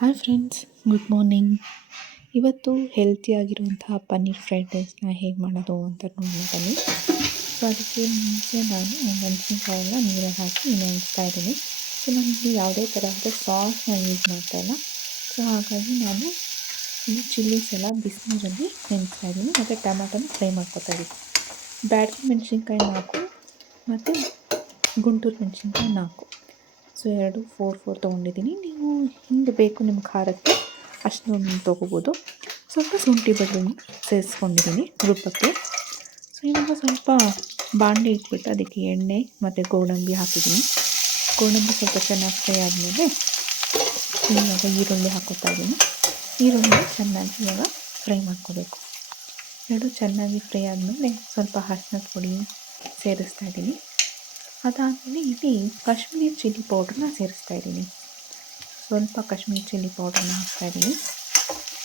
Hi friends, good morning. ಇವತ್ತು ಹೆಲ್ತಿಯಾಗಿರುವಂತಹ paneer fried ರೈಸ್ನ ಹೇಗೆ ಮಾಡೋದು ಅಂತ ನೋಡೋಣ ಬನ್ನಿ. ಸೊ ಅದಕ್ಕೆ ಮುಂಚೆ ನಾನು ಮೆಣಸಿನ್ಕಾಯೆಲ್ಲ ನೀರಲ್ಲಿ ಹಾಕಿ ನೆನೆಸ್ತಾ ಇದ್ದೀನಿ. ಸೊ ನಾನು ಯಾವುದೇ ತರಹದ ಸಾಸ್ನ ಯೂಸ್ ಮಾಡ್ತಾ ಇಲ್ಲ. ಸೊ ಹಾಗಾಗಿ ನಾನು ಈ ಚಿಲ್ಲೀಸ್ ಎಲ್ಲ ಬಿಸಿನೀರಲ್ಲಿ ನೆನೆಸ್ತಾ ಇದ್ದೀನಿ ಮತ್ತು ಟೊಮ್ಯಾಟೊನ ಫ್ರೈ ಮಾಡ್ಕೊತಾ ಇದ್ದೀನಿ. ಬ್ಯಾಡಗಿ ಮೆಣಸಿನ್ಕಾಯಿ 4 ಮತ್ತು ಗುಂಟೂರು ಮೆಣಸಿನ್ಕಾಯಿ 4. ಸೊ 2 4 ತೊಗೊಂಡಿದ್ದೀನಿ. ನೀವು ಹಿಂಗೆ ಬೇಕು ನಿಮ್ಮ ಖಾರಕ್ಕೆ ಅಷ್ಟೊಂದು ತೊಗೋಬೋದು. ಸ್ವಲ್ಪ ಶುಂಠಿ ಬೆಳ್ಳುಳ್ಳಿ ಸೇರಿಸ್ಕೊಂಡಿದ್ದೀನಿ ರುಬ್ಬಕ್ಕೆ. ಸೊ ಇವಾಗ ಸ್ವಲ್ಪ ಬಾಣಲೆ ಇಟ್ಬಿಟ್ಟು ಅದಕ್ಕೆ ಎಣ್ಣೆ ಮತ್ತು ಗೋಡಂಬಿ ಹಾಕಿದ್ದೀನಿ. ಗೋಡಂಬಿ ಸ್ವಲ್ಪ ಚೆನ್ನಾಗಿ ಫ್ರೈ ಆದಮೇಲೆ ಇವಾಗ ಈರುಳ್ಳಿ ಹಾಕೋತಾ ಇದ್ದೀನಿ. ಈರುಳ್ಳಿ ಚೆನ್ನಾಗಿ ಇವಾಗ ಫ್ರೈ ಮಾಡ್ಕೋಬೇಕು. ಎರಡು ಚೆನ್ನಾಗಿ ಫ್ರೈ ಆದಮೇಲೆ ಸ್ವಲ್ಪ ಅರಿಶಿನದ ಪುಡಿ ಸೇರಿಸ್ತಾ ಇದ್ದೀನಿ. ಅದಾದಮೇಲೆ ಇಲ್ಲಿ ಕಾಶ್ಮೀರಿ ಚಿಲ್ಲಿ ಪೌಡ್ರನ್ನ ಸೇರಿಸ್ತಾ ಇದ್ದೀನಿ. ಸ್ವಲ್ಪ ಕಾಶ್ಮೀರಿ ಚಿಲ್ಲಿ ಪೌಡ್ರನ್ನ ಹಾಕ್ತಾಯಿದ್ದೀನಿ.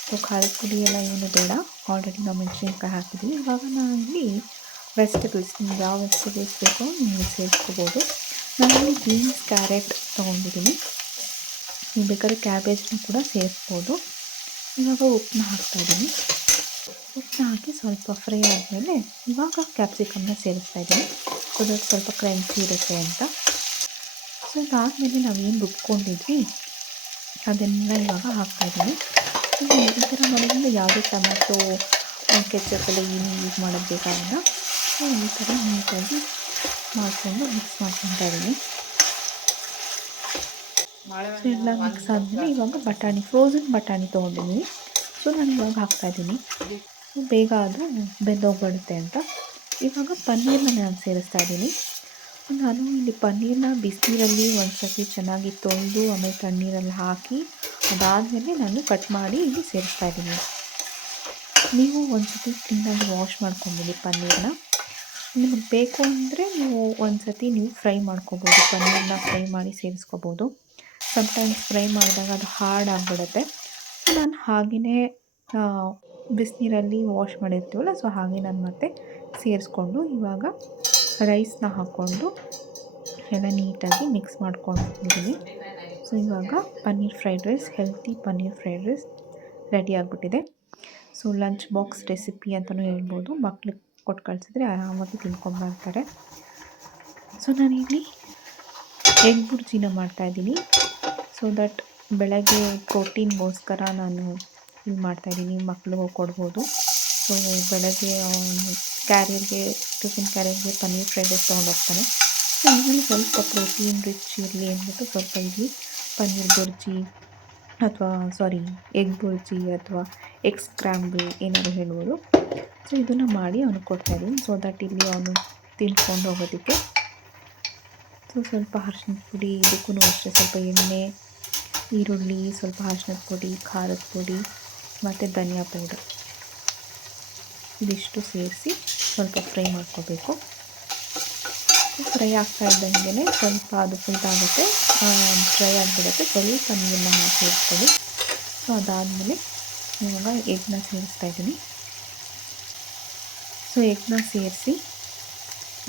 ಸೊ ಖಾರದ ಪುಡಿ ಎಲ್ಲ ಏನು ಬೇಡ, ಆಲ್ರೆಡಿ ನಾವು ಮೆಣಸಿನ್ಕಾಯಿ ಹಾಕಿದ್ದೀವಿ. ಇವಾಗ ನಾನು ಇಲ್ಲಿ ವೆಜಿಟೇಬಲ್ಸ್, ನಿಮ್ಗೆ ಯಾವ ವೆಜಿಟೇಬಲ್ಸ್ ಬೇಕೋ ನೀವು ಸೇರಿಸ್ಕೋಬೋದು. ನಾನಲ್ಲಿ ಬೀನ್ಸ್, ಕ್ಯಾರೆಟ್ ತೊಗೊಂಡಿದ್ದೀನಿ. ನೀವು ಬೇಕಾದ್ರೆ ಕ್ಯಾಬೇಜ್ನ ಕೂಡ ಸೇರಿಸ್ಬೋದು. ಇವಾಗ ಉಪ್ಪನ್ನ ಹಾಕ್ತಾಯಿದ್ದೀನಿ. ಉಪ್ಪನ್ನ ಹಾಕಿ ಸ್ವಲ್ಪ ಫ್ರೈ ಆದಮೇಲೆ ಇವಾಗ ಕ್ಯಾಪ್ಸಿಕಮ್ನ ಸೇರಿಸ್ತಾ ಇದ್ದೀನಿ. ಸೊ ದಟ್ ಸ್ವಲ್ಪ ಕ್ರಂಚಿ ಇರುತ್ತೆ ಅಂತ. ಸೊ ಇದಾದಮೇಲೆ ನಾವೇನು ರುಬ್ಕೊಂಡಿದ್ವಿ ಅದನ್ನೆಲ್ಲ ಇವಾಗ ಹಾಕ್ತಾಯಿದ್ದೀನಿ. ಈ ಥರ ಮಾಡೋದ್ರಿಂದ ಯಾವುದೇ ಟೊಮ್ಯಾಟೊ ಕೆಚಪ್ ಎಲ್ಲ ಏನು ಯೂಸ್ ಮಾಡೋದು ಬೇಕಾಗಲ್ಲ. ಸೊ ಈ ಥರ ನೀಟಾಗಿ ಮಾಡಿಕೊಂಡು ಮಿಕ್ಸ್ ಮಾಡ್ಕೊತಾ ಇದ್ದೀನಿ. ಸೊ ಎಲ್ಲ ಮಿಕ್ಸ್ ಆದಮೇಲೆ ಇವಾಗ ಬಟಾಣಿ, ಫ್ರೋಝನ್ ಬಟಾಣಿ ತೊಗೊಂಡಿದ್ದೀನಿ. ಸೊ ನಾನು ಇವಾಗ ಹಾಕ್ತಾಯಿದ್ದೀನಿ. ಸೊ ಬೇಗ ಅದು ಬೆಂದೋಗ್ಬಿಡುತ್ತೆ ಅಂತ. ಇವಾಗ ಪನ್ನೀರನ್ನ ನಾನು ಸೇರಿಸ್ತಾ ಇದ್ದೀನಿ. ನಾನು ಇಲ್ಲಿ ಪನ್ನೀರನ್ನ ಬಿಸಿನೀರಲ್ಲಿ ಒಂದು ಸರ್ತಿ ಚೆನ್ನಾಗಿ ತೊಳೆದು ಆಮೇಲೆ ತಣ್ಣೀರಲ್ಲಿ ಹಾಕಿ ಅದಾದಮೇಲೆ ನಾನು ಕಟ್ ಮಾಡಿ ಇಲ್ಲಿ ಸೇರಿಸ್ತಾ ಇದ್ದೀನಿ. ನೀವು ಒಂದು ಸರ್ತಿ ಕ್ಲೀನಾಗಿ ವಾಶ್ ಮಾಡ್ಕೊಂಬಿಡಿ ಪನ್ನೀರನ್ನ. ನಿಮಗೆ ಬೇಕು ಅಂದರೆ ನೀವು ಒಂದು ಸರ್ತಿ ನೀವು ಫ್ರೈ ಮಾಡ್ಕೋಬೋದು. ಪನ್ನೀರನ್ನ ಫ್ರೈ ಮಾಡಿ ಸೇರಿಸ್ಕೋಬೋದು. ಸಮ್ಟೈಮ್ಸ್ ಫ್ರೈ ಮಾಡಿದಾಗ ಅದು ಹಾರ್ಡ್ ಆಗಿಬಿಡುತ್ತೆ. ನಾನು ಹಾಗೆಯೇ ಬಿಸಿನೀರಲ್ಲಿ ವಾಶ್ ಮಾಡಿರ್ತೀವಲ್ಲ, ಸೊ ಹಾಗೆ ನಾನು ಮತ್ತೆ ಸೇರಿಸ್ಕೊಂಡು ಇವಾಗ ರೈಸ್ನ ಹಾಕ್ಕೊಂಡು ಎಲ್ಲ ನೀಟಾಗಿ ಮಿಕ್ಸ್ ಮಾಡ್ಕೊಂಡಿದ್ದೀನಿ. ಸೊ ಇವಾಗ paneer fried rice, healthy paneer fried rice ready ಆಗಿಬಿಟ್ಟಿದೆ. ಸೊ ಲಂಚ್ ಬಾಕ್ಸ್ ರೆಸಿಪಿ ಅಂತಲೂ ಹೇಳ್ಬೋದು. ಮಕ್ಳಿಗೆ ಕೊಟ್ಟು ಕಳಿಸಿದ್ರೆ ಆರಾಮಾಗಿ ತಿನ್ಕೊಂಡ್ಬರ್ತಾರೆ. ಸೊ ನಾನಿಲ್ಲಿ ಎಗ್ ಬುರ್ಜಿನ ಮಾಡ್ತಾಯಿದ್ದೀನಿ. ಸೊ ದಟ್ ಬೆಳಗ್ಗೆ ಪ್ರೋಟೀನ್ಗೋಸ್ಕರ ನಾನು ಇದು ಮಾಡ್ತಾಯಿದ್ದೀನಿ. ಮಕ್ಳಿಗೂ ಕೊಡ್ಬೋದು. ಸೊ ಬೆಳಗ್ಗೆ ಕ್ಯಾರಿಯರ್ಗೆ, ಟಿಫಿನ್ ಕ್ಯಾರಿಯರ್ಗೆ ಪನ್ನೀರ್ ಫ್ರೈಡ್ ರೈಸ್ ತೊಗೊಂಡೋಗ್ತಾನೆ. ಸೊ ಇಲ್ಲಿ ಸ್ವಲ್ಪ ಪ್ರೋಟೀನ್ ರಿಚ್ ಇರಲಿ ಅಂದ್ಬಿಟ್ಟು ಸ್ವಲ್ಪ ಇಲ್ಲಿ ಪನ್ನೀರ್ ಬುರ್ಜಿ ಅಥವಾ ಎಗ್ ಬುರ್ಜಿ ಅಥವಾ ಎಗ್ ಸ್ಕ್ರ್ಯಾಂಬಲ್ ಏನಾದರೂ ಹೇಳ್ಬೋದು. ಸೊ ಇದನ್ನು ಮಾಡಿ ಅವ್ನಿಗೆ ಕೊಡ್ತಾಯಿದ್ದೀನಿ. ಸೊ ದಟ್ ಇಲ್ಲಿ ಅವನು ತಿನ್ಕೊಂಡು ಹೋಗೋದಕ್ಕೆ. ಸೊ ಸ್ವಲ್ಪ ಅರಿಶಿನದ ಪುಡಿ, ಇದಕ್ಕೂ ಅಷ್ಟೇ ಸ್ವಲ್ಪ ಎಣ್ಣೆ, ಈರುಳ್ಳಿ, ಸ್ವಲ್ಪ ಅರಿಶಿನದ ಪುಡಿ, ಖಾರದ ಪುಡಿ ಮತ್ತು ಧನಿಯಾ ಪೌಡರ್ ಇದಿಷ್ಟು ಸೇರಿಸಿ ಸ್ವಲ್ಪ ಫ್ರೈ ಮಾಡ್ಕೋಬೇಕು. ಫ್ರೈ ಆಗ್ತಾ ಇದ್ದಂಗೆ ಸ್ವಲ್ಪ ಅದು ಆಗುತ್ತೆ, ಫ್ರೈ ಆಗಿಬಿಡುತ್ತೆ. ಸ್ವಲ್ಪ ನೀರನ್ನ ಹಾಕಿ ಇಟ್ಕೊಳ್ಳಿ. ಸೊ ಅದಾದಮೇಲೆ ಇವಾಗ ಎಗ್ನ ಸೇರಿಸ್ತಾ ಇದ್ದೀನಿ. ಸೊ ಎಗ್ನ ಸೇರಿಸಿ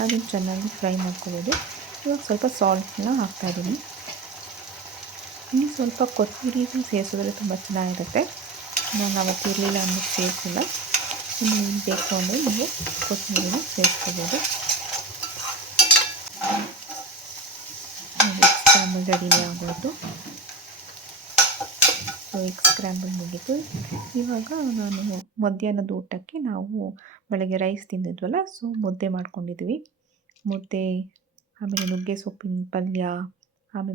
ಅದನ್ನು ಚೆನ್ನಾಗಿ ಫ್ರೈ ಮಾಡ್ಕೊಳ್ಳೋದು. ಇವಾಗ ಸ್ವಲ್ಪ ಸಾಲ್ಟನ್ನ ಹಾಕ್ತಾಯಿದ್ದೀನಿ. ಇನ್ನು ಸ್ವಲ್ಪ ಕೊತ್ತಂಬರಿ ಸೇರಿಸೋದ್ರಲ್ಲಿ ತುಂಬ ಚೆನ್ನಾಗಿರುತ್ತೆ. ನಾನು ಅವತ್ತು ಇರಲಿಲ್ಲ ಅಂದ್ಬಿಟ್ಟು ಸೇರಿಸಿಲ್ಲ. ಇನ್ನು ಬೇಕು ಅಂದರೆ ನೀವು ಕೊತ್ತಂಬರಿನ ಸೇರಿಸ್ಕೋಬೋದು. ಎಗ್ ಸ್ಕ್ರ್ಯಾಂಬಲ್ ರೆಡಿನೇ ಆಗೋದು. ಸೊ ಎಗ್ ಸ್ಕ್ರ್ಯಾಂಬಲ್ ಮುಗೀತು. ಇವಾಗ ನಾನು ಮಧ್ಯಾಹ್ನದ ಊಟಕ್ಕೆ ನಾವು ಬೆಳಗ್ಗೆ ರೈಸ್ ತಿಂದಿದ್ವಲ್ಲ, ಸೊ ಮುದ್ದೆ ಮಾಡ್ಕೊಂಡಿದ್ವಿ. ಮುದ್ದೆ, ಆಮೇಲೆ ನುಗ್ಗೆ ಸೊಪ್ಪಿನ ಪಲ್ಯ, ಆಮೇಲೆ